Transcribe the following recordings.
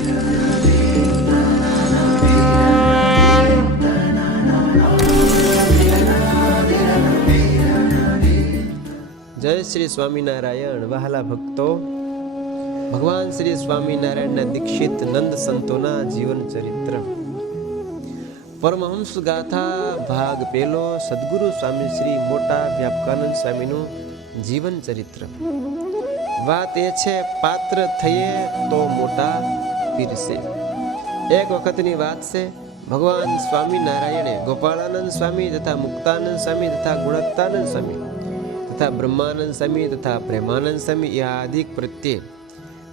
જય શ્રી સ્વામિનારાયણ, વહાલા ભક્તો. ભગવાન શ્રી સ્વામિનારાયણના દીક્ષિત નંદ સંતોના જીવન ચરિત્ર. પરમહંસ ગાથા ભાગ પેલો સદગુરુ સ્વામી શ્રી મોટા વ્યાપકાનંદ સ્વામીનું જીવન ચરિત્ર. વાત એ છે, પાત્ર થઈએ તો મોટા પીરસે. એક વખતની વાત છે, ભગવાન સ્વામિનારાયણે ગોપાળાનંદ સ્વામી તથા મુક્તાનંદ સ્વામી તથા ગુણત્તાનંદ સ્વામી તથા બ્રહ્માનંદ સ્વામી તથા પ્રેમાનંદ સ્વામી એ આદિક પ્રત્યે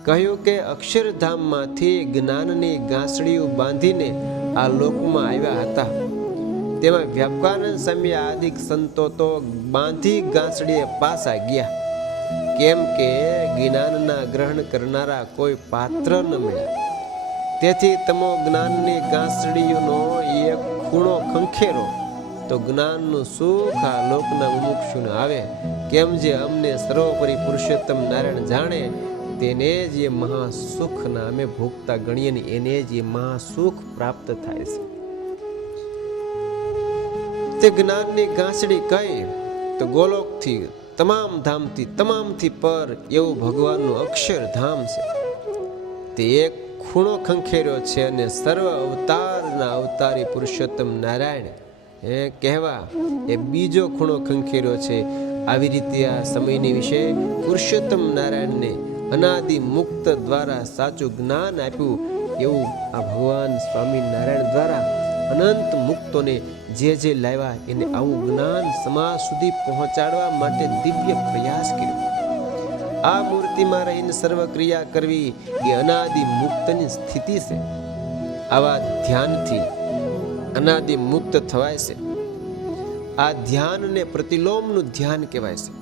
કહ્યું કે અક્ષરધામમાંથી જ્ઞાનની ગાંસડીઓ બાંધીને આ લોકમાં આવ્યા હતા. તેમાં વ્યાપકાનંદ સ્વામી આદિક સંતો તો બાંધી ગાંસડીએ પાસા ગયા. કેમ કે જ્ઞાનના ગ્રહણ કરનારા કોઈ પાત્ર ન મળ્યા. તેથી તમો જ્ઞાનની ગાંસડીઓનો એક ખૂણો ખંખેરો. તો જ્ઞાનનું સુખ આ લોકના મુમુક્ષુને આવે. કેમ જે અમને સર્વોપરી પુરુષોત્તમ નારાયણ જાણે, તેને જ એ મહાસુખ નામે ભોગતા ગણીએ ને એને જ એ મહાસુખ પ્રાપ્ત થાય છે. તે જ્ઞાનની ગાંસડી કઈ? તો ગોલોકથી, તમામ ધામથી, તમામથી પર એવું ભગવાનનું અક્ષરધામ છે. તે એક ખૂણો ખંખેર્યો છે અને સર્વ અવતારના અવતારી પુરુષોત્તમ નારાયણ એ કહેવા, એ બીજો ખૂણો ખંખેર્યો છે. આવી રીતે આ સમયની વિશે પુરુષોત્તમ નારાયણને અનાદિ મુક્ત દ્વારા સાચું જ્ઞાન આપ્યું એવું આ ભગવાન સ્વામિનારાયણ દ્વારા અનંત મુક્તોને જે જે લાવ્યા એને આવું જ્ઞાન સમાજ સુધી પહોંચાડવા માટે દિવ્ય પ્રયાસ કર્યો. આ મૂર્તિમાં રહીને સર્વ ક્રિયા કરવી એ અનાદિ મુક્તની સ્થિતિ છે. આવા ધ્યાનથી અનાદિ મુક્ત થવાય છે. આ ધ્યાનને પ્રતિલોમનું ધ્યાન કહેવાય છે.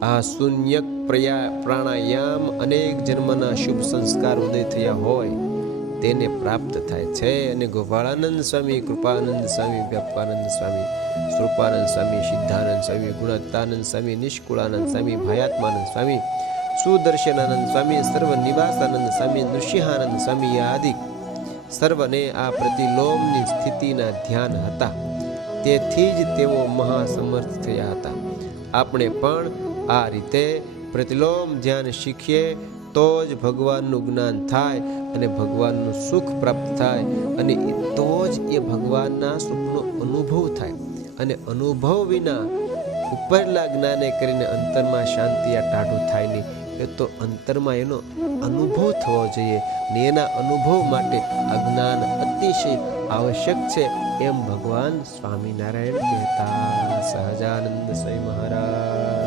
આ શૂન્ય પ્રયા પ્રાણાયામ અનેક જન્મના શુભ સંસ્કાર ઉદય થયા હોય તેને પ્રાપ્ત થાય છે અને ગોપાળાનંદ સ્વામી, કૃપાનંદ સ્વામી, વ્યાપાનંદ સ્વામી, સ્વરૂપાનંદ સ્વામી, સિદ્ધાનંદ સ્વામી, ગુણત્તાનંદ સ્વામી, નિષ્કુળાનંદ સ્વામી, ભયાત્માનંદ સ્વામી, સુદર્શનાનંદ સ્વામી, સર્વ નિવાસાનંદ સ્વામી, નૃસિંહાનંદ સ્વામી આદિ સર્વને આ પ્રતિલોમની સ્થિતિના ધ્યાન હતા. તેથી જ તેઓ મહાસમર્થ થયા હતા. આપણે પણ આ રીતે પ્રતિલોમ ધ્યાન શીખીએ તો જ ભગવાનનું જ્ઞાન થાય અને ભગવાનનું સુખ પ્રાપ્ત થાય. અને તો જ એ ભગવાનના સુખનો અનુભવ થાય. અને અનુભવ વિના ઉપરલા જ્ઞાને કરીને અંતરમાં શાંતિ આ ટાઢું થાય નહીં. એ તો અંતરમાં એનો અનુભવ થવો જોઈએ ને એના અનુભવ માટે આ જ્ઞાન અતિશય આવશ્યક છે એમ ભગવાન સ્વામિનારાયણ કહેતા. સહજાનંદ સ્વામી મહારાજ.